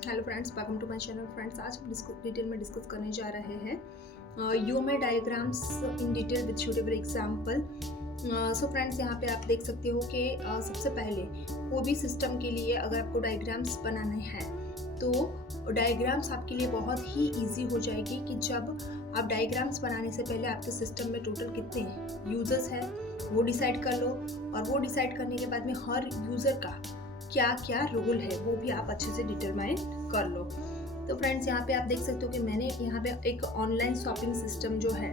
Hello friends, welcome to my channel. Friends, आज हम detail में डिस्कस करने जा रहे हैं UML diagrams in detail with suitable example. So friends, यहाँ पे आप देख सकते हो कि सबसे पहले कोई भी सिस्टम के लिए अगर आपको डायग्राम्स बनाने हैं तो डायग्राम्स आपके लिए बहुत ही इजी हो जाएगी कि जब आप डायग्राम्स बनाने से पहले आपके सिस्टम में टोटल कितने यूजर्स हैं वो डिसाइड कर लो, और वो डिसाइड करने के बाद में हर यूज़र का क्या क्या रोल है वो भी आप अच्छे से डिटरमाइन कर लो। तो फ्रेंड्स, यहाँ पे आप देख सकते हो कि मैंने यहाँ पे एक ऑनलाइन शॉपिंग सिस्टम जो है,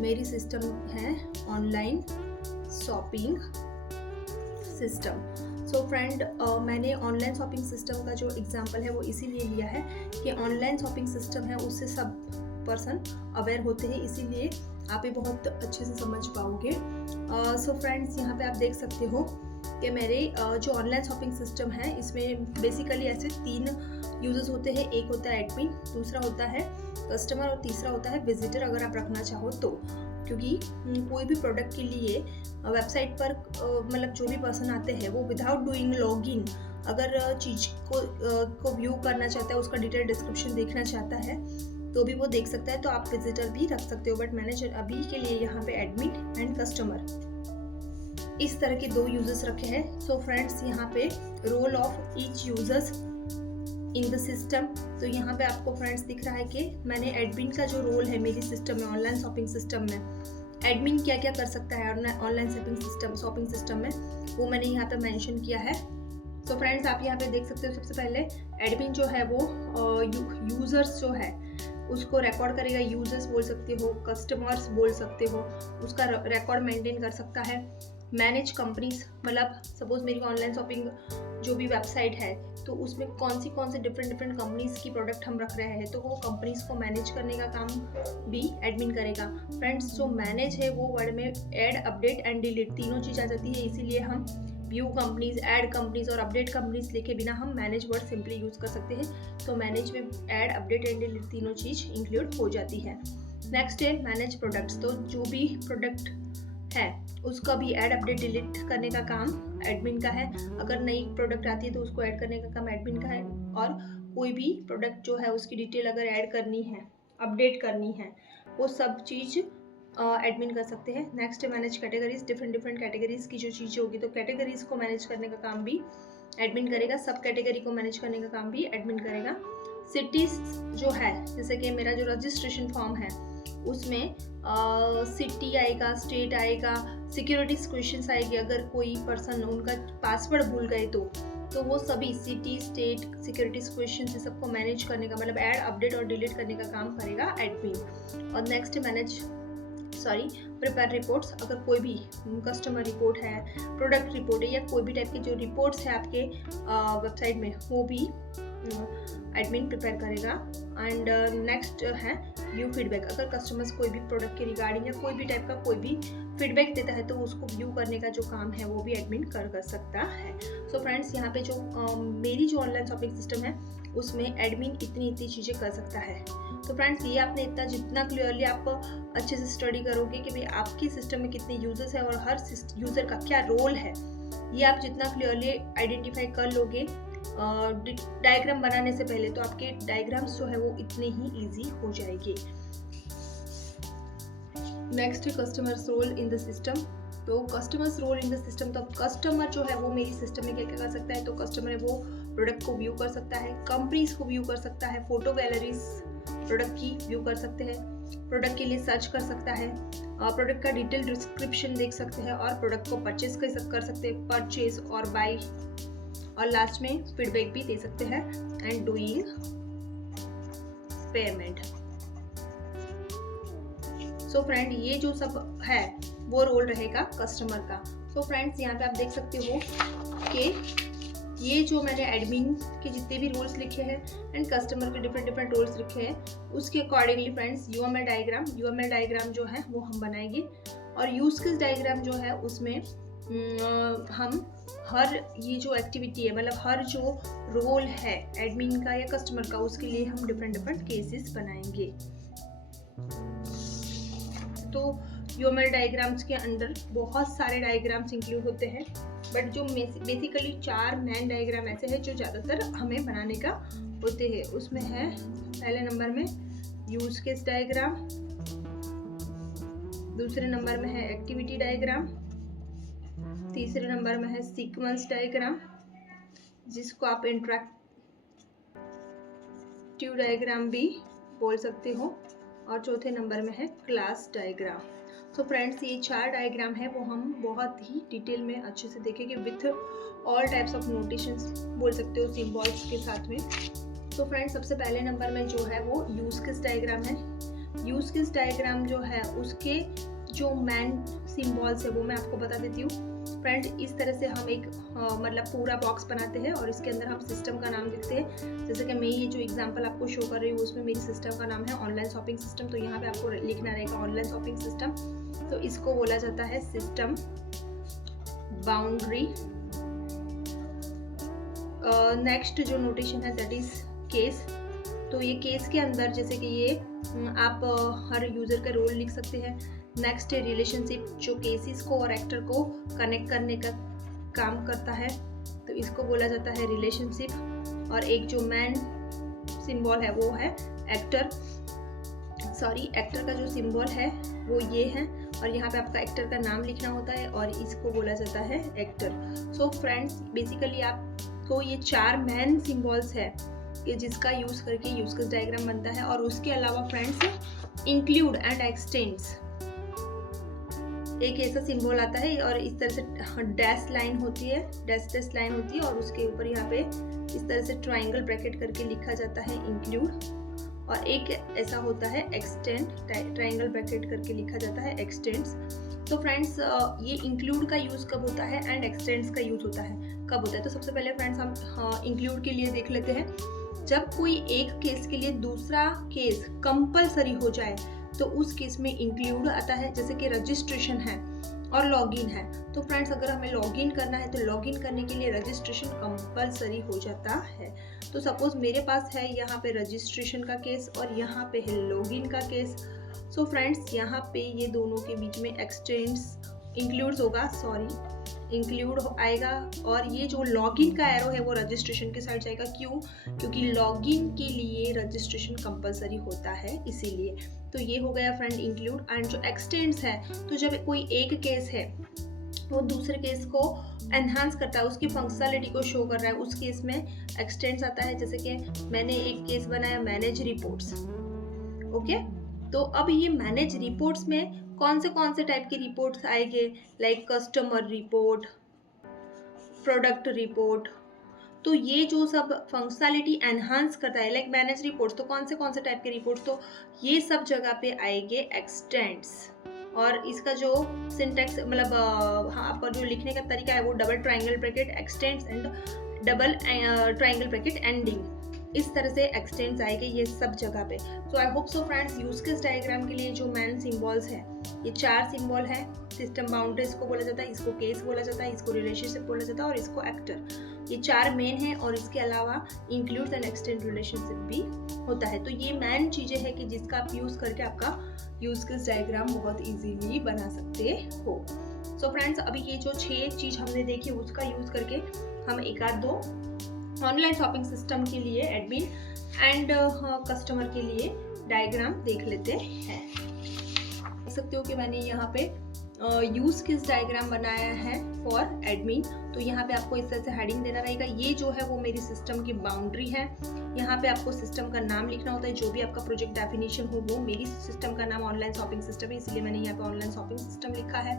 मेरी सिस्टम है online shopping system. So friend, मैंने ऑनलाइन शॉपिंग सिस्टम का जो एग्जांपल है वो इसीलिए लिया है कि ऑनलाइन शॉपिंग सिस्टम है उससे सब पर्सन अवेयर होते हैं, इसीलिए आप ये बहुत अच्छे से समझ पाओगे। सो फ्रेंड्स, यहाँ पे आप देख सकते हो कि मेरे जो ऑनलाइन शॉपिंग सिस्टम है इसमें बेसिकली ऐसे 3 यूजर्स होते हैं। एक होता है एडमिन, दूसरा होता है कस्टमर और तीसरा होता है विजिटर, अगर आप रखना चाहो तो। क्योंकि कोई भी प्रोडक्ट के लिए वेबसाइट पर मतलब जो भी पर्सन आते हैं वो विदाउट डूइंग लॉगिन अगर चीज़ को व्यू करना चाहता है, उसका डिटेल डिस्क्रिप्शन देखना चाहता है तो भी वो देख सकता है। तो आप विजिटर भी रख सकते हो, बट मैंने अभी के लिए यहाँ पे एडमिन एंड कस्टमर इस तरह के 2 यूजर्स रखे हैं। सो फ्रेंड्स, यहाँ पे role of each users in the system, तो यहाँ पे आपको फ्रेंड्स दिख रहा है कि मैंने एडमिन का जो रोल है मेरी सिस्टम में, ऑनलाइन शॉपिंग सिस्टम में एडमिन क्या क्या कर सकता है ऑनलाइन शॉपिंग सिस्टम में, वो मैंने यहाँ पे मेंशन किया है। सो फ्रेंड्स, आप यहाँ पे देख सकते हो सबसे पहले एडमिन जो है वो यूजर्स जो है उसको रिकॉर्ड करेगा, यूजर्स बोल सकते हो, कस्टमर्स बोल सकते हो, उसका रिकॉर्ड मेंटेन कर सकता है। मैनेज कंपनीज, मतलब सपोज मेरी ऑनलाइन शॉपिंग जो भी वेबसाइट है तो उसमें कौन सी डिफरेंट कंपनीज की प्रोडक्ट हम रख रहे हैं, तो वो कंपनीज को मैनेज करने का काम भी एडमिन करेगा। फ्रेंड्स, जो मैनेज है वो वर्ड में ऐड, अपडेट एंड डिलीट तीनों चीज़ आ जाती है, इसीलिए हम व्यू कंपनीज, ऐड कंपनीज और अपडेट कंपनीज लिखे बिना हम मैनेज वर्ड सिंपली यूज़ कर सकते हैं। तो मैनेज में ऐड, अपडेट एंड डिलीट तीनों चीज़ इंक्लूड हो जाती है। नेक्स्ट है मैनेज प्रोडक्ट्स, तो जो भी प्रोडक्ट है उसका भी ऐड, अपडेट, डिलीट करने का काम एडमिन का है। अगर नई प्रोडक्ट आती है तो उसको ऐड करने का काम एडमिन का है, और कोई भी प्रोडक्ट जो है उसकी डिटेल अगर ऐड करनी है, अपडेट करनी है, वो सब चीज़ एडमिन कर सकते हैं। नेक्स्ट है मैनेज कैटेगरीज, डिफरेंट कैटेगरीज की जो चीज़ें होगी तो कैटेगरीज को मैनेज करने का काम भी एडमिन करेगा, सब कैटेगरी को मैनेज करने का काम भी एडमिन करेगा। सिटीज जो है, जैसे कि मेरा जो रजिस्ट्रेशन फॉर्म है उसमें सिटी आएगा, स्टेट आएगा, सिक्योरिटीज क्वेश्चंस आएगी, अगर कोई पर्सन उनका पासवर्ड भूल गए तो वो सभी सिटी, स्टेट, सिक्योरिटीज क्वेश्चंस ये सबको मैनेज करने का, मतलब ऐड, अपडेट और डिलीट करने का काम करेगा एडमिन। और नेक्स्ट प्रिपेयर रिपोर्ट्स, अगर कोई भी कस्टमर रिपोर्ट है, प्रोडक्ट रिपोर्ट है, या कोई भी टाइप के जो रिपोर्ट्स है आपके वेबसाइट में वो भी एडमिन प्रिपेयर करेगा। एंड नेक्स्ट है व्यू फीडबैक, अगर कस्टमर्स कोई भी प्रोडक्ट के रिगार्डिंग या कोई भी टाइप का कोई भी फीडबैक देता है तो उसको व्यू करने का जो काम है वो भी एडमिन कर सकता है। सो फ्रेंड्स, यहाँ पे जो मेरी जो ऑनलाइन शॉपिंग सिस्टम है उसमें एडमिन इतनी चीज़ें कर सकता है। तो फ्रेंड्स, ये आपने जितना क्लियरली आप अच्छे से स्टडी करोगे कि भाई आपकी सिस्टम में कितने यूजर्स हैं और हर यूज़र का क्या रोल है, ये आप जितना क्लियरली आइडेंटिफाई कर लोगे डायग्राम बनाने से पहले, तो आपके डायग्राम्स जो है वो इतने ही इजी हो जाएंगे। Next customers role in the system, तो customers role in the system, तो कस्टमर जो है वो मेरी सिस्टम में क्या क्या कर सकता है, तो कस्टमर है वो प्रोडक्ट को व्यू कर सकता है, कंपनीज को व्यू कर सकता है, फोटो गैलरीज प्रोडक्ट की व्यू कर सकते हैं, प्रोडक्ट के लिए सर्च कर सकता है, प्रोडक्ट का डिटेल डिस्क्रिप्शन देख सकते हैं, और प्रोडक्ट को परचेज कर सकते हैं, परचेज और बाय, और लास्ट में फीडबैक भी दे सकते हैं and doing payment. So friend, ये जो सब है वो रोल रहेगा कस्टमर का। सो फ्रेंड्स, यहाँ पे आप देख सकते हो कि ये जो मैंने एडमिन के जितने भी रोल्स लिखे हैं एंड कस्टमर के डिफरेंट रोल्स लिखे हैं, उसके अकॉर्डिंगली फ्रेंड्स यूएमएल डायग्राम जो है वो हम बनाएंगे, और यूज केस डायग्राम जो है उसमें हम हर ये जो एक्टिविटी है, मतलब हर जो रोल है एडमिन का या कस्टमर का, उसके लिए हम डिफरेंट केसेस बनाएंगे। तो यूएमएल डायग्राम्स के अंदर बहुत सारे डायग्राम्स इंक्लूड होते हैं, बट जो बेसिकली 4 मेन डायग्राम ऐसे हैं जो ज़्यादातर हमें बनाने का होते हैं। उसमें है पहले नंबर में यूज केस डायग्राम, दूसरे नंबर में है एक्टिविटी डायग्राम, तीसरे नंबर में है सीक्वेंस डायग्राम जिसको आप इंटरैक्टिव डायग्राम भी बोल सकते हो, और चौथे नंबर में है क्लास डायग्राम। तो फ्रेंड्स ये 4 डायग्राम है वो हम बहुत ही डिटेल में अच्छे से देखेंगे with all types of notations बोल सकते हो, सिंबल्स के साथ में। तो फ्रेंड्स सबसे पहले नंबर में जो है वो यूज केस डायग्राम है। यूज केस डायग्राम जो है उसके जो मेन सिंबल्स है वो मैं आपको बता देती हूँ। फ्रेंड इस तरह से हम एक मतलब पूरा बॉक्स बनाते हैं और इसके अंदर हम सिस्टम का नाम लिखते हैं। जैसे कि मैं ये जो एग्जांपल आपको शो कर रही हूँ उसमें मेरी सिस्टम का नाम है ऑनलाइन शॉपिंग सिस्टम, तो यहाँ पे आपको लिखना रहेगा ऑनलाइन शॉपिंग सिस्टम। तो इसको बोला जाता है सिस्टम बाउंड्री। नेक्स्ट जो नोटेशन है दैट इज केस। तो ये केस के अंदर जैसे कि ये आप हर यूजर का रोल लिख सकते हैं। नेक्स्ट है रिलेशनशिप, जो केसेस को और एक्टर को कनेक्ट करने का काम करता है, तो इसको बोला जाता है रिलेशनशिप। और एक जो मैन सिंबल है वो है एक्टर, एक्टर का जो सिंबल है वो ये है, और यहाँ पे आपका एक्टर का नाम लिखना होता है और इसको बोला जाता है एक्टर। सो फ्रेंड्स बेसिकली आपको ये 4 मैन सिंबल्स है कि जिसका यूज करके यूज केस डायग्राम बनता है। और उसके अलावा फ्रेंड्स इंक्लूड एंड एक्सटेंड्स एक ऐसा सिंबल आता है और इस तरह से डैश लाइन होती है, डैश लाइन होती है, और उसके ऊपर यहाँ पे इस तरह से ट्राइंगल ब्रैकेट करके लिखा जाता है इंक्लूड। और एक ऐसा होता है एक्सटेंड, ट्राइंगल ब्रैकेट करके लिखा जाता है एक्सटेंड्स। तो फ्रेंड्स ये इंक्लूड का यूज़ कब होता है एंड एक्सटेंड्स का यूज़ होता है कब होता है। तो सबसे पहले फ्रेंड्स हम इंक्लूड के लिए देख लेते हैं। जब कोई एक केस के लिए दूसरा केस कंपलसरी हो जाए तो उस केस में इंक्लूड आता है, जैसे कि रजिस्ट्रेशन है और लॉगिन है। तो फ्रेंड्स अगर हमें लॉगिन करना है तो लॉगिन करने के लिए रजिस्ट्रेशन कंपलसरी हो जाता है। तो सपोज मेरे पास है यहाँ पे रजिस्ट्रेशन का केस और यहाँ पे है लॉगिन का केस। सो फ्रेंड्स यहाँ पे ये दोनों के बीच में एक्सटेंड्स इंक्लूड होगा, इंक्लूड आएगा, और ये जो लॉगिन का एरो है वो रजिस्ट्रेशन के साइड जाएगा। क्यों? क्योंकि लॉगिन के लिए रजिस्ट्रेशन कंपलसरी होता है इसीलिए। तो ये हो गया फ्रेंड इंक्लूड। एंड जो एक्सटेंड्स है, तो जब कोई एक केस है वो दूसरे केस को एनहांस करता है, उसकी फंक्शनलिटी को शो कर रहा है, उस केस में एक्सटेंड्स आता है। जैसे कि मैंने एक केस बनाया मैनेज रिपोर्ट्स, ओके। तो अब ये मैनेज रिपोर्ट्स में कौन से टाइप के रिपोर्ट्स आएंगे, like customer report, product report. तो ये जो सब फंक्शनलिटी एनहांस करता है लाइक मैनेज रिपोर्ट्स, तो कौन से टाइप के रिपोर्ट्स, तो ये सब जगह पे आएंगे एक्सटेंड्स। और इसका जो सिंटैक्स मतलब आपका जो लिखने का तरीका है वो double triangle bracket extends and double triangle bracket ending, इस तरह से एक्सटेंड्स आएंगे ये सब जगह पे। So I hope so friends use case diagram के लिए जो मैन सिंबल्स है ये 4 सिंबल है। सिस्टम बाउंड्रीज को बोला जाता है, इसको केस बोला जाता है, इसको रिलेशनशिप बोला जाता है और इसको एक्टर। ये 4 मेन है और इसके अलावा इंक्लूड एंड एक्सटेंड रिलेशनशिप भी होता है। तो ये मेन चीज़ें हैं कि जिसका आप यूज़ करके आपका यूज केस डायग्राम बहुत इजीली बना सकते हो। सो फ्रेंड्स अभी ये जो 6 चीज़ हमने देखी उसका यूज़ करके हम एक आध दो ऑनलाइन शॉपिंग सिस्टम के लिए एडमिन एंड कस्टमर के लिए डायग्राम देख लेते हैं। देख सकते हो कि मैंने यहाँ पे यूज केस डायग्राम बनाया है फॉर एडमिन। तो यहाँ पे आपको इस तरह से हेडिंग देना रहेगा। ये जो है वो मेरी सिस्टम की बाउंड्री है। यहाँ पे आपको सिस्टम का नाम लिखना होता है, जो भी आपका प्रोजेक्ट डेफिनेशन हो वो। मेरी सिस्टम का नाम ऑनलाइन शॉपिंग सिस्टम है, इसलिए मैंने यहाँ पे ऑनलाइन शॉपिंग सिस्टम लिखा है।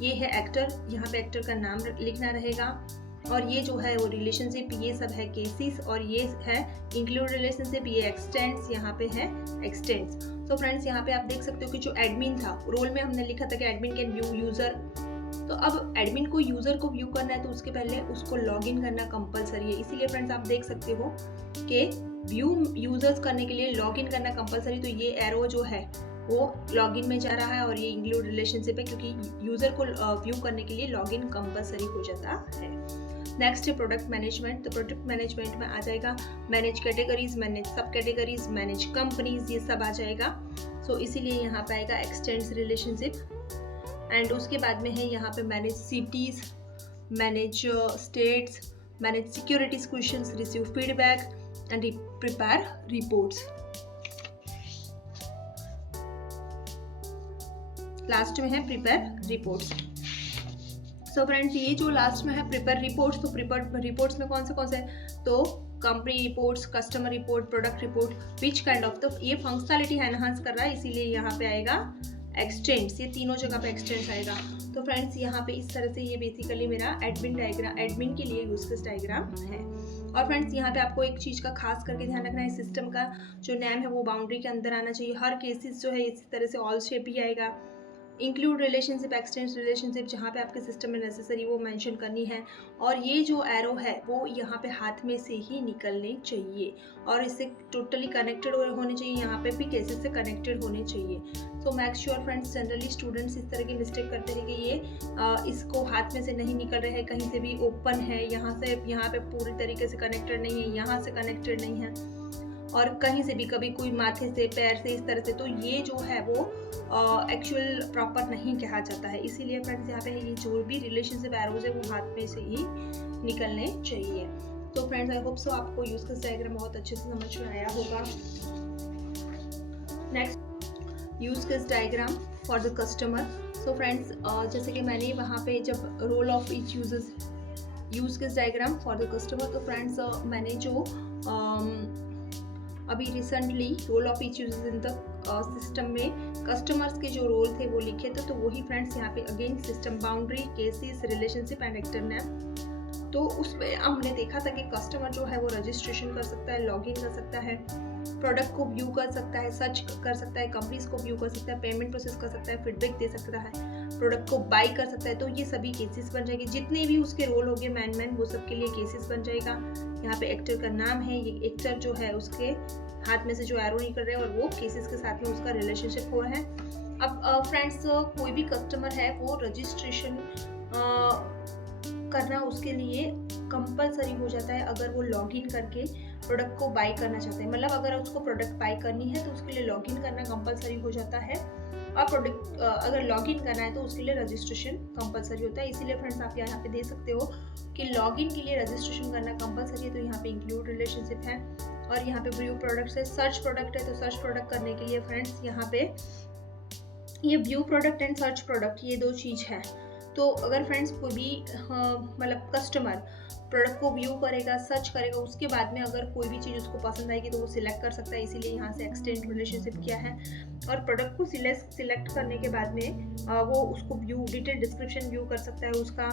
ये है एक्टर, यहाँ पे एक्टर का नाम लिखना रहेगा। और ये जो है वो रिलेशनशिप, ये सब है केसेस, और ये है इंक्लूड रिलेशनशिप, ये एक्सटेंड्स, यहाँ पे है एक्सटेंड्स। तो फ्रेंड्स यहाँ पे आप देख सकते हो कि जो एडमिन था रोल में हमने लिखा था कि एडमिन कैन व्यू यूजर। तो अब एडमिन को यूजर को व्यू करना है तो उसके पहले उसको लॉगिन करना कंपलसरी है। इसीलिए फ्रेंड्स आप देख सकते हो कि व्यू यूजर्स करने के लिए लॉगिन करना कंपलसरी। तो ये एरो जो है वो लॉगिन में जा रहा है और ये इंक्लूड रिलेशनशिप है क्योंकि यूजर को व्यू करने के लिए लॉगिन कंपलसरी हो जाता है। नेक्स्ट है प्रोडक्ट मैनेजमेंट। तो प्रोडक्ट मैनेजमेंट में आ जाएगा मैनेज कैटेगरीज, मैनेज सब कैटेगरीज, मैनेज कंपनीज, ये सब आ जाएगा। सो इसीलिए यहाँ पे आएगा एक्सटेंड्स रिलेशनशिप। एंड उसके बाद में है यहाँ पे manage cities, manage states, manage securities questions, receive feedback and prepare reports. Last में है प्रिपेयर रिपोर्ट्स। सो फ्रेंड्स, ये जो लास्ट में है प्रिपेयर रिपोर्ट्स, तो प्रिपेयर रिपोर्ट्स में कौन से तो company reports, customer report, product report, which kind of, तो ये फंक्शनैलिटी एनहांस कर रहा है, इसीलिए यहाँ पे आएगा एक्सटेंड्स, ये तीनों जगह पे एक्सटेंड्स आएगा। तो फ्रेंड्स, यहाँ पे इस तरह से ये बेसिकली मेरा एडमिन डायग्राम, एडमिन के लिए यूज केस डायग्राम है। और फ्रेंड्स, यहाँ पे आपको एक चीज़ का खास करके ध्यान रखना है, सिस्टम का जो नेम है वो बाउंड्री के अंदर आना चाहिए। हर केसेस जो है इसी तरह से ऑल शेप ही आएगा। इंक्लूड रिलेशनशिप, एक्सटेंड रिलेशनशिप, जहाँ पे आपके सिस्टम में नेसेसरी वो मेंशन करनी है। और ये जो एरो है वो यहाँ पे हाथ में से ही निकलने चाहिए और इससे टोटली कनेक्टेड होने चाहिए, यहाँ पे भी केसेस से कनेक्टेड होने चाहिए। So make sure friends, generally students इस तरह की मिस्टेक करते हैं कि ये इसको हाथ में से नहीं निकल रहे हैं, कहीं से भी ओपन है, यहाँ पे पूरी तरीके से कनेक्टेड नहीं है, यहाँ से कनेक्टेड नहीं है, और कहीं से भी कभी कोई माथे से, पैर से, इस तरह से, तो ये जो है वो एक्चुअल प्रॉपर नहीं कहा जाता है। इसीलिए फ्रेंड्स, यहाँ पे ये जो भी रिलेशनशिप एरोज है वो हाथ में से ही निकलने चाहिए। तो फ्रेंड्स, आई होप सो आपको यूज केस डायग्राम बहुत अच्छे से समझ में आया होगा। Next, use case diagram for the customer. So friends, जैसे कि मैंने वहाँ पे जब role of each use case diagram for the customer, तो फ्रेंड्स मैंने जो अभी recently role of each users in the system में कस्टमर्स के जो रोल थे वो लिखे थे, तो वही फ्रेंड्स यहाँ पे again system boundary, cases, relationship and actor name. तो उसमें हमने देखा था कि कस्टमर जो है वो रजिस्ट्रेशन कर सकता है, लॉगिन कर सकता है, प्रोडक्ट को व्यू कर सकता है, सर्च कर सकता है, कंपनीज को व्यू कर सकता है, पेमेंट प्रोसेस कर सकता है, फीडबैक दे सकता है, प्रोडक्ट को बाई कर सकता है। तो ये सभी केसेस बन जाएंगे, जितने भी उसके रोल होंगे मैन वो सबके लिए केसेस बन जाएगा। यहाँ पे एक्टर का नाम है, ये एक्टर जो है उसके हाथ में से जो एरो निकल रहा है और वो केसेस के साथ में उसका रिलेशनशिप हुआ है। अब फ्रेंड्स, कोई भी कस्टमर है वो रजिस्ट्रेशन करना उसके लिए कंपलसरी हो जाता है अगर वो लॉगिन करके प्रोडक्ट को बाई करना चाहते हैं। मतलब अगर उसको प्रोडक्ट बाई करनी है तो उसके लिए लॉगिन करना कंपलसरी हो जाता है, और प्रोडक्ट अगर लॉगिन करना है तो उसके लिए रजिस्ट्रेशन कंपलसरी होता है। इसीलिए फ्रेंड्स, आप यहाँ पे दे सकते हो कि लॉगिन के लिए रजिस्ट्रेशन करना कंपलसरी है, तो यहाँ पे इंक्लूड रिलेशनशिप है। और यहाँ पे व्यू प्रोडक्ट्स है, सर्च प्रोडक्ट है, तो सर्च प्रोडक्ट करने के लिए फ्रेंड्स यहाँ पे ये view product and search product, ये दो चीज़ है। तो अगर फ्रेंड्स कोई भी मतलब कस्टमर प्रोडक्ट को व्यू करेगा, सर्च करेगा, उसके बाद में अगर कोई भी चीज़ उसको पसंद आएगी तो वो सिलेक्ट कर सकता है। इसीलिए यहाँ से एक्सटेंड रिलेशनशिप किया है। और प्रोडक्ट को सिलेक्ट करने के बाद में वो उसको व्यू, डिटेल डिस्क्रिप्शन व्यू कर सकता है उसका,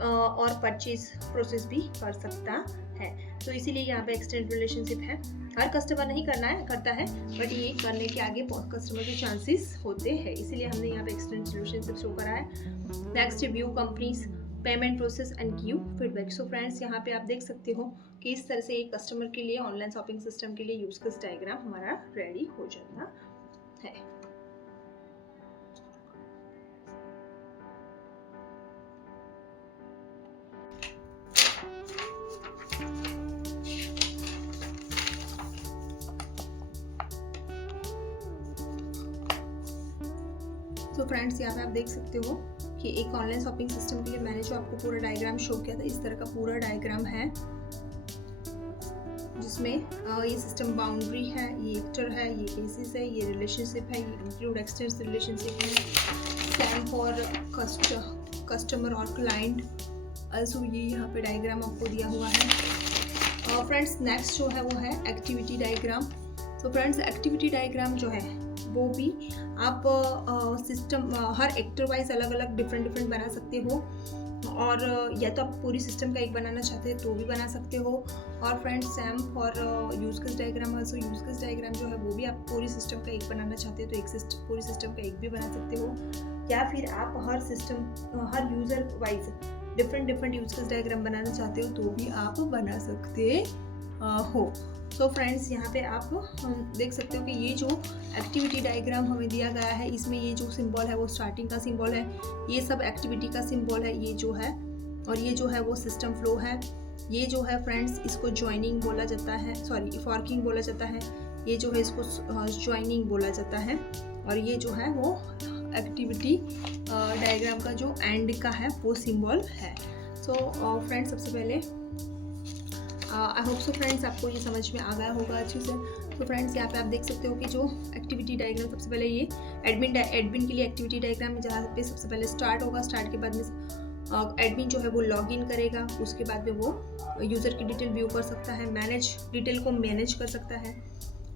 और परचेज प्रोसेस भी कर सकता है। तो इसीलिए यहाँ पे एक्सटेंड रिलेशनशिप है। हर कस्टमर नहीं करता है, बट ये करने के आगे कस्टमर के चांसेस होते हैं, इसीलिए हमने यहाँ पे एक्सटेंड रिलेशनशिप शो करा है। Next, view companies, payment process and give feedback. So friends, यहाँ पे आप देख सकते हो कि इस तरह से एक कस्टमर के लिए, ऑनलाइन शॉपिंग सिस्टम के लिए यूज केस डायग्राम हमारा रेडी हो जाता है। तो फ्रेंड्स, यहाँ पे आप देख सकते हो कि एक ऑनलाइन शॉपिंग सिस्टम के लिए मैंने जो आपको पूरा डायग्राम शो किया था, इस तरह का पूरा डायग्राम है, जिसमें ये सिस्टम बाउंड्री है, ये एक्टर है, ये केसेस है, ये रिलेशनशिप है, ये इंक्लूड एक्सटेंड रिलेशनशिप है, सेम फॉर कस्टमर और क्लाइंट। also ये यहाँ पे डायग्राम आपको दिया हुआ है। फ्रेंड्स, नेक्स्ट जो है वो है एक्टिविटी डायग्राम। तो फ्रेंड्स, एक्टिविटी डायग्राम जो है वो भी आप सिस्टम हर एक्टर वाइज अलग अलग डिफरेंट बना सकते हो, और या तो आप पूरी सिस्टम का एक बनाना चाहते हैं तो भी बना सकते हो। और friends, same for use case diagram, also use case diagram जो है वो भी आप पूरी सिस्टम का एक बनाना चाहते हो तो पूरी सिस्टम का एक भी बना सकते हो, या फिर आप हर user wise different use case diagram बनाना चाहते हो तो भी आप बना सकते हो। तो फ्रेंड्स, यहाँ पे आप देख सकते हो कि ये जो एक्टिविटी डायग्राम हमें दिया गया है, इसमें ये जो सिंबल है वो स्टार्टिंग का सिंबल है, ये सब एक्टिविटी का सिंबल है, ये जो है, और ये जो है वो सिस्टम फ्लो है। ये जो है फ्रेंड्स, इसको ज्वाइनिंग बोला जाता है, सॉरी फॉर्किंग बोला जाता है। ये जो है इसको ज्वाइनिंग बोला जाता है, और ये जो है वो एक्टिविटी डायग्राम का जो एंड का है वो सिंबल है। सो फ्रेंड्स, सबसे पहले आई होप सो फ्रेंड्स आपको ये समझ में आ गया होगा अच्छे से। तो फ्रेंड्स, यहाँ पे आप देख सकते हो कि जो एक्टिविटी डायग्राम, सबसे पहले ये एडमिन के लिए एक्टिविटी डायग्राम है, जहाँ पे सबसे पहले स्टार्ट होगा। स्टार्ट के बाद में एडमिन जो है वो लॉग इन करेगा, उसके बाद में वो यूज़र की डिटेल व्यू कर सकता है, डिटेल को मैनेज कर सकता है।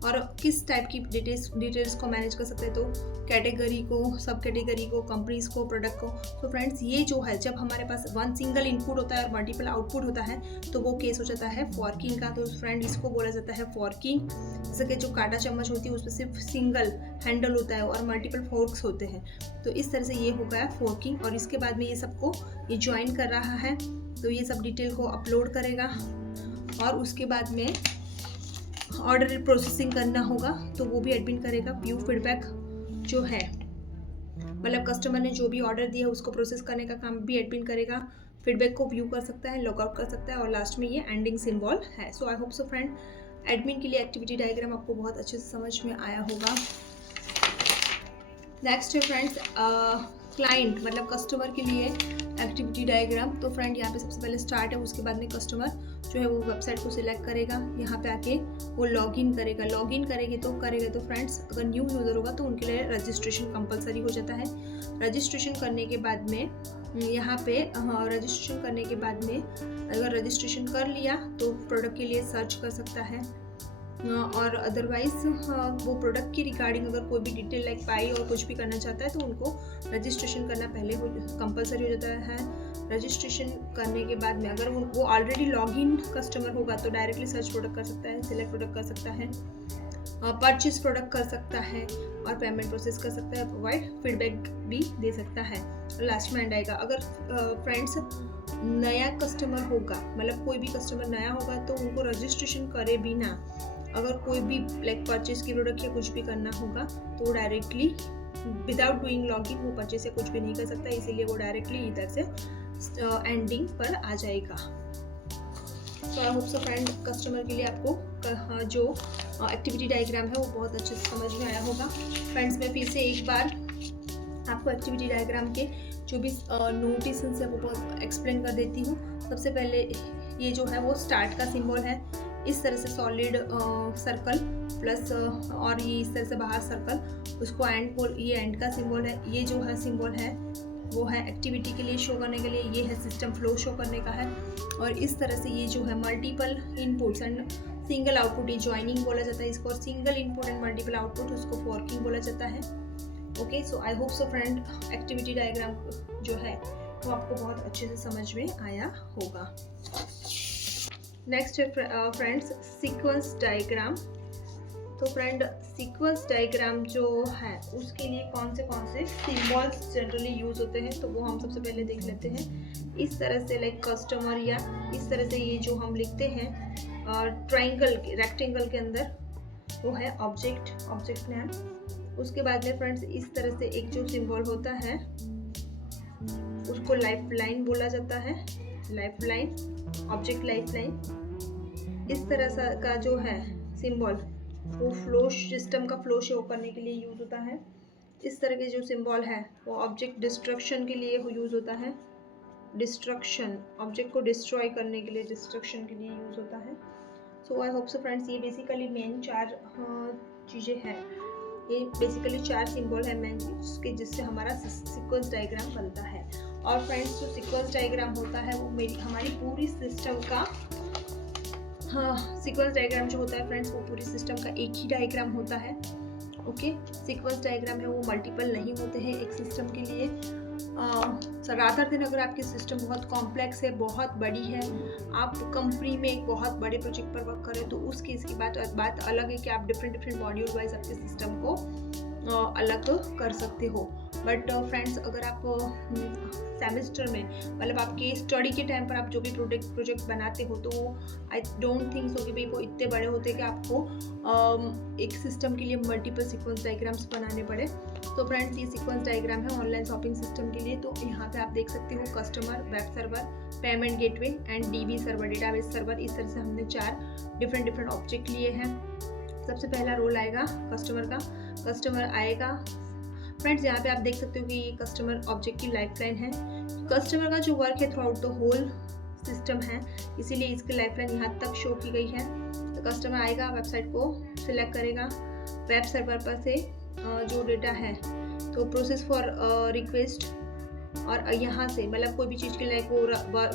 और किस टाइप की डिटेल्स को मैनेज कर सकते हैं, तो कैटेगरी को, सब कैटेगरी को, कंपनीज को, प्रोडक्ट को। तो फ्रेंड्स, ये जो है जब हमारे पास वन सिंगल इनपुट होता है और मल्टीपल आउटपुट होता है तो वो केस हो जाता है फॉर्किंग का। तो फ्रेंड, इसको बोला जाता है फॉर्किंग। जैसे कि जो कांटा चम्मच होती है उसमें सिर्फ सिंगल हैंडल होता है और मल्टीपल फोर्क्स होते हैं, तो इस तरह से ये हो गया फॉर्किंग। और इसके बाद में ये सबको ये ज्वाइन कर रहा है, तो ये सब डिटेल को अपलोड करेगा और उसके बाद में ऑर्डर प्रोसेसिंग करना होगा, तो वो भी एडमिन करेगा। व्यू फीडबैक जो है, मतलब कस्टमर ने जो भी ऑर्डर दिया है उसको प्रोसेस करने का काम भी एडमिन करेगा। फीडबैक को व्यू कर सकता है, लॉग आउट कर सकता है, और लास्ट में ये एंडिंग सिंबल है। So I hope so friend, admin के लिए एक्टिविटी डायग्राम आपको बहुत अच्छे से समझ में आया होगा। नेक्स्ट है फ्रेंड्स क्लाइंट, मतलब कस्टमर के लिए एक्टिविटी डायग्राम। तो फ्रेंड, यहाँ पे सबसे पहले स्टार्ट है, उसके बाद में कस्टमर जो है वो वेबसाइट को सिलेक्ट करेगा, यहाँ पे आके वो लॉगिन करेगा। लॉगिन करेगे तो फ्रेंड्स, अगर न्यू यूज़र होगा तो उनके लिए रजिस्ट्रेशन कंपलसरी हो जाता है। रजिस्ट्रेशन करने के बाद में यहाँ पे रजिस्ट्रेशन करने के बाद में अगर रजिस्ट्रेशन कर लिया तो प्रोडक्ट के लिए सर्च कर सकता है, और अदरवाइज वो प्रोडक्ट की रिगार्डिंग अगर कोई भी डिटेल लाइक बाई और कुछ भी करना चाहता है तो उनको रजिस्ट्रेशन करना पहले कंपलसरी हो जाता है। रजिस्ट्रेशन करने के बाद में अगर वो ऑलरेडी लॉगिन कस्टमर होगा तो डायरेक्टली सर्च प्रोडक्ट कर सकता है, सिलेक्ट प्रोडक्ट कर सकता है, परचेज प्रोडक्ट कर सकता है और पेमेंट प्रोसेस कर सकता है, प्रोवाइड फीडबैक भी दे सकता है। लास्ट में एंड आएगा। अगर फ्रेंड्स नया कस्टमर होगा, मतलब कोई भी कस्टमर नया होगा तो उनको रजिस्ट्रेशन करे बिना अगर कोई भी लाइक परचेज की प्रोडक्ट या कुछ भी करना होगा तो डायरेक्टली विदाउट डूइंग लॉगिन वो परचेज या कुछ भी नहीं कर सकता, इसीलिए वो डायरेक्टली इधर से एंडिंग पर आ जाएगा। तो आई होप सो फ्रेंड, कस्टमर के लिए आपको जो एक्टिविटी डायग्राम है वो बहुत अच्छे से समझ में आया होगा। फ्रेंड्स, मैं फिर से एक बार आपको एक्टिविटी डायग्राम के जो भी नोटिशंस है वो बहुत एक्सप्लेन कर देती हूँ। सबसे पहले ये जो है वो स्टार्ट का सिंबल है, इस तरह से सॉलिड सर्कल प्लस और ये इस तरह से बाहर सर्कल, उसको ये एंड का सिंबल है। ये जो है सिंबल है वो है एक्टिविटी के लिए शो करने के लिए, ये है सिस्टम फ्लो शो करने का है। और इस तरह से ये जो है multiple inputs and single output, ये ज्वाइनिंग बोला जाता है इसको, और single input and multiple output उसको फॉर्किंग बोला जाता है। Okay, so I hope so friend, activity diagram जो है वो आपको बहुत अच्छे से समझ में आया होगा। नेक्स्ट है फ्रेंड्स सीक्वेंस डायग्राम। तो फ्रेंड, सीक्वेंस डायग्राम जो है उसके लिए कौन से सिंबल्स जनरली यूज होते हैं तो वो हम सबसे पहले देख लेते हैं। इस तरह से लाइक कस्टमर, या इस तरह से ये जो हम लिखते हैं ट्राइंगल रेक्टेंगल के अंदर वो है ऑब्जेक्ट नेम। उसके बाद में फ्रेंड्स इस तरह से एक जो सिंबल होता है उसको लाइफ लाइन बोला जाता है, life line, object life line. इस तरह का जो है सिंबल वो फ्लो सिस्टम का फ्लो शो करने के लिए यूज होता है। इस तरह के जो सिंबल है वो ऑब्जेक्ट डिस्ट्रक्शन के लिए यूज होता है, डिस्ट्रक्शन, ऑब्जेक्ट को डिस्ट्रॉय करने के लिए, डिस्ट्रक्शन के लिए यूज होता है। So I hope so friends, ये बेसिकली मेन 4 चीज़ें हैं, ये बेसिकली 4 सिंबल है मेन जिससे हमारा सीक्वेंस डायग्राम बनता है। और फ्रेंड्स, जो सीक्वेंस डायग्राम होता है वो हमारी पूरी सिस्टम का सीक्वेंस डायग्राम जो होता है फ्रेंड्स वो पूरी सिस्टम का एक ही डायग्राम होता है। ओके, सीक्वेंस डायग्राम है वो मल्टीपल नहीं होते हैं एक सिस्टम के लिए। रादर दिन अगर आपकी सिस्टम बहुत कॉम्प्लेक्स है, बहुत बड़ी है, आप कंपनी में एक बहुत बड़े प्रोजेक्ट पर वर्क करें तो उस केस की बात अलग है कि आप डिफरेंट मॉड्यूल वाइज आपके सिस्टम को अलग कर सकते हो। बट फ्रेंड्स, अगर आप सेमेस्टर में, मतलब आपके स्टडी के टाइम पर आप जो भी प्रोजेक्ट बनाते हो तो आई डोंट थिंक सो कि भाई वो इतने बड़े होते कि आपको एक सिस्टम के लिए मल्टीपल सीक्वेंस डायग्राम्स बनाने पड़े। तो फ्रेंड्स, ये सीक्वेंस डायग्राम है ऑनलाइन शॉपिंग सिस्टम के लिए। तो यहाँ पे आप देख सकते हो customer, web server, payment gateway and dB server, database server. इस तरह से हमने 4 डिफरेंट ऑब्जेक्ट लिए हैं। सबसे पहला रोल आएगा कस्टमर का। कस्टमर आएगा, फ्रेंड्स यहाँ पे आप देख सकते हो कि ये कस्टमर ऑब्जेक्ट की लाइफलाइन है। कस्टमर का जो वर्क है throughout the whole system है, इसीलिए इसकी लाइफलाइन यहाँ तक शो की गई है। तो कस्टमर आएगा, वेबसाइट को सिलेक्ट करेगा, वेब सर्वर पर से जो डेटा है तो प्रोसेस फॉर रिक्वेस्ट, और यहाँ से मतलब कोई भी चीज़ के लिए वो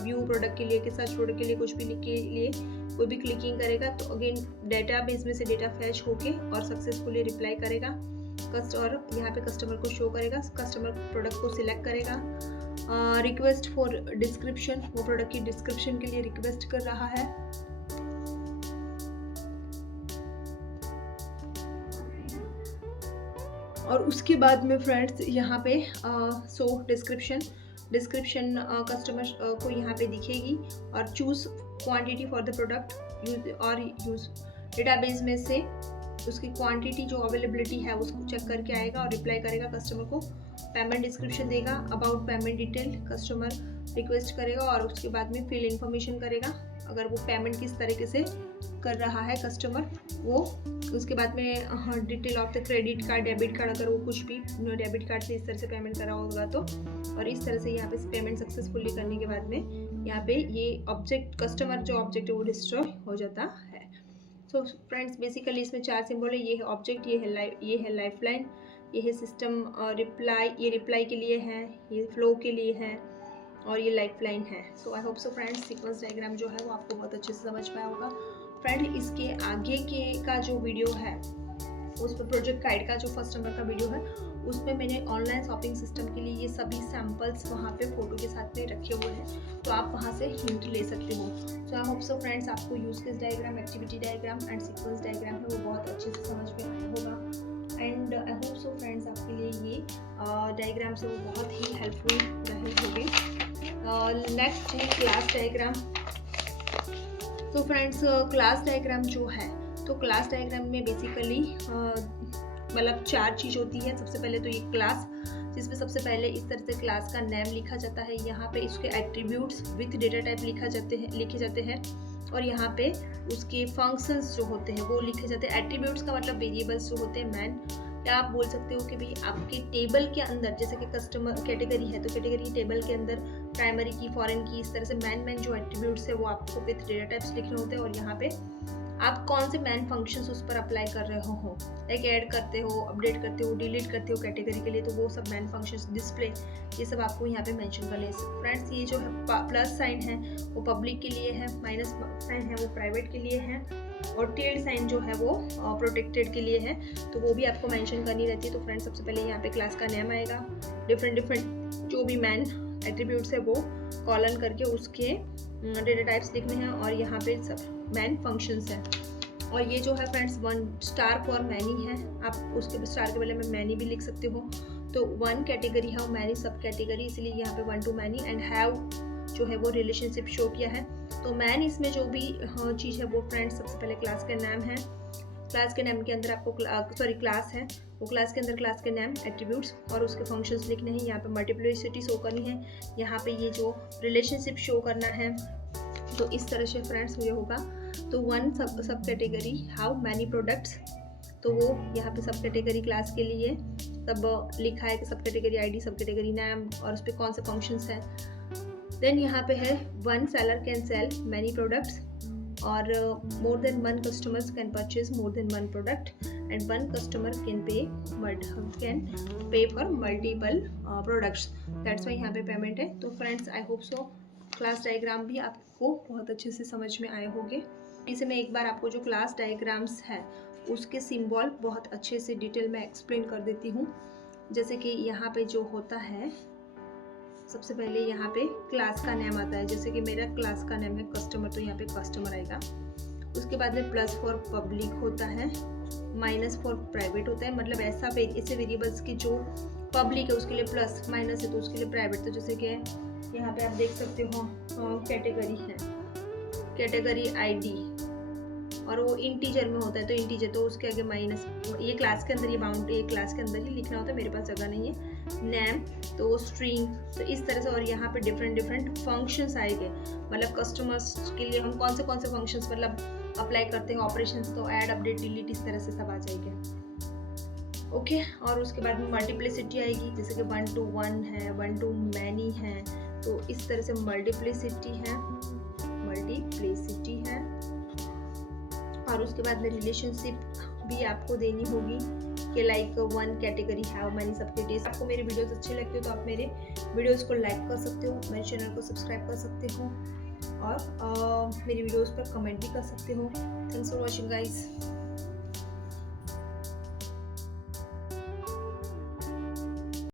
व्यू प्रोडक्ट के लिए कि सर्च प्रोडक्ट के लिए कुछ भी के लिए कोई भी क्लिकिंग करेगा तो अगेन डेटा बेस में से डेटा फैच होके और सक्सेसफुली रिप्लाई करेगा और यहाँ पे कस्टमर को शो करेगा। कस्टमर प्रोडक्ट को सिलेक्ट करेगा। रिक्वेस्ट फॉर डिस्क्रिप्शन, वो प्रोडक्ट की डिस्क्रिप्शन के लिए रिक्वेस्ट कर रहा है। और उसके बाद में फ्रेंड्स यहाँ पे सो डिस्क्रिप्शन कस्टमर को यहाँ पे दिखेगी और choose quantity for the product use database में से उसकी क्वांटिटी जो अवेलेबिलिटी है उसको चेक करके आएगा और रिप्लाई करेगा कस्टमर को। पेमेंट डिस्क्रिप्शन देगा, about payment detail customer request करेगा और उसके बाद में फिल इन्फॉर्मेशन करेगा, अगर वो पेमेंट किस तरीके से कर रहा है कस्टमर वो। उसके बाद में detail of the credit card, debit card, अगर वो कुछ भी डेबिट कार्ड से इस तरह से पेमेंट करा होगा तो, और इस तरह से यहाँ पे पेमेंट सक्सेसफुली करने के बाद में यहाँ पे ये ऑब्जेक्ट कस्टमर जो ऑब्जेक्ट है वो डिस्ट्रॉय हो जाता है। सो फ्रेंड्स बेसिकली इसमें 4 सिंबल है, ये है ऑब्जेक्ट, ये है लाइफलाइन, ये है सिस्टम रिप्लाई, ये रिप्लाई के लिए है, ये फ्लो के लिए है और ये लाइफलाइन है। So I hope so friends sequence diagram जो है वो आपको बहुत अच्छे से समझ पाया होगा। फ्रेंड इसके आगे के का जो वीडियो है उस पर प्रोजेक्ट गाइड का जो फर्स्ट नंबर का वीडियो है उसमें मैंने ऑनलाइन शॉपिंग सिस्टम के लिए ये सभी सैम्पल्स वहाँ पे फोटो के साथ में रखे हुए हैं, तो आप वहाँ से हिंट ले सकते हो। सो आई होप सो फ्रेंड्स आपको use case diagram, activity diagram and sequence diagram है वो बहुत अच्छे से समझ में आया होगा। And I hope so friends आपके लिए ये डायग्राम से वो बहुत ही हेल्पफुल रहे होंगे। नेक्स्ट है क्लास डायग्राम। तो फ्रेंड्स क्लास डायग्राम जो है तो क्लास डायग्राम में बेसिकली मतलब 4 चीज़ होती है। सबसे पहले तो ये क्लास, जिसमें सबसे पहले इस तरह से क्लास का नेम लिखा जाता है, यहाँ पे इसके एट्रीब्यूट्स विथ डेटा टाइप लिखे जाते हैं और यहाँ पे उसके फंक्शंस जो होते हैं वो लिखे जाते हैं। एट्रीब्यूट्स का मतलब वेरिएबल्स जो होते हैं मैन, या आप बोल सकते हो कि भाई आपके टेबल के अंदर जैसे कि कस्टमर कैटेगरी है तो कैटेगरी टेबल के अंदर प्राइमरी की, फॉरेन की, इस तरह से मैन जो एट्रीब्यूट्स है वो आपको विथ डेटा टाइप्स लिखने होते हैं और यहाँ पे आप कौन से मैन फंक्शंस उस पर अप्लाई कर रहे हो, लाइक ऐड करते हो, अपडेट करते हो, डिलीट करते हो कैटेगरी के लिए, तो वो सब मैन फंक्शंस, डिस्प्ले, ये सब आपको यहाँ पे मेंशन कर ले। फ्रेंड्स ये जो है प्लस साइन है वो पब्लिक के लिए है, माइनस साइन है वो प्राइवेट के लिए है और टिल्ड साइन जो है वो प्रोटेक्टेड के लिए है, तो वो भी आपको मेंशन करनी रहती है। तो फ्रेंड्स सबसे पहले यहाँ पे क्लास का नेम आएगा, डिफरेंट जो भी मैन एट्रीब्यूट्स है वो कॉलन करके उसके डेटा टाइप्स लिखने हैं और यहाँ पे सब मैन फंक्शंस है। और ये जो है फ्रेंड्स 1 स्टार फॉर मैनी है, आप उसके स्टार के बदले में मैनी भी लिख सकते हो। तो 1 कैटेगरी है, मैनी सब कैटेगरी, इसलिए यहाँ पे 1 टू मैनी एंड हैव जो है वो रिलेशनशिप शो किया है। तो मैन इसमें जो भी चीज़ है वो फ्रेंड्स सबसे पहले क्लास का नाम है, क्लास के नाम के अंदर आपको क्लास है वो क्लास के अंदर क्लास के नाम, एट्रीब्यूट्स और उसके फंक्शंस लिखने हैं। यहाँ पे मल्टीप्लिसिटी शो करनी है, यहाँ पे ये जो रिलेशनशिप शो करना है। तो इस तरह से फ्रेंड्स ये होगा। तो 1 सब कैटेगरी हाउ मैनी प्रोडक्ट्स, तो वो यहाँ पे सब कैटेगरी क्लास के लिए सब लिखा है कि सब कैटेगरी आईडी, सब कैटेगरी नाम और उस पर कौन से फंक्शंस हैं। देन यहाँ पे है 1 seller can sell many products और more than 1 customers can purchase more than 1 product and 1 customer can pay for multiple products, that's why यहाँ पे पेमेंट है। तो friends I hope so class diagram भी आपको बहुत अच्छे से समझ में आए होंगे। इसे मैं एक बार आपको जो क्लास डायग्राम्स है उसके सिंबल बहुत अच्छे से डिटेल में एक्सप्लेन कर देती हूँ। जैसे कि यहाँ पे जो होता है सबसे पहले यहाँ पे क्लास का नेम आता है, जैसे कि मेरा क्लास का नेम है कस्टमर, तो यहाँ पे कस्टमर आएगा। उसके बाद में प्लस फॉर पब्लिक होता है, माइनस फॉर प्राइवेट होता है, मतलब ऐसे वेरिएबल्स की जो पब्लिक है उसके लिए प्लस, माइनस है तो उसके लिए प्राइवेट। तो जैसे कि यहाँ पे आप देख सकते हो कैटेगरी है, कैटेगरी आईडी और वो इंटीजर में होता है तो इंटीजर, तो उसके आगे माइनस, ये क्लास के अंदर, ये बाउंड ये क्लास के अंदर ही लिखना होता है, मेरे पास जगह नहीं है। नेम तो वो स्ट्रिंग, तो इस तरह से। और यहाँ पे डिफरेंट फंक्शंस आएंगे, मतलब कस्टमर्स के लिए हम कौन से फंक्शंस मतलब अप्लाई करते हैं, ऑपरेशंस, तो ऐड, अपडेट, डिलीट, इस तरह से सब आ जाएंगे। ओके। और उसके बाद में मल्टीप्लिसिटी आएगी, जैसे कि 1 to 1 है, 1 to मैनी है, तो इस तरह से मल्टीप्लिसिटी है। और उसके बाद में रिलेशनशिप भी आपको देनी होगी कि लाइक 1 कैटेगरी हैव मैनी सबके डेज। आपको मेरे वीडियोस अच्छे लगते हो तो आप मेरे वीडियोस को लाइक कर सकते हो, मेरे चैनल को सब्सक्राइब कर सकते हो और मेरी वीडियोस पर कमेंट भी कर सकते हो। Thanks for watching guys.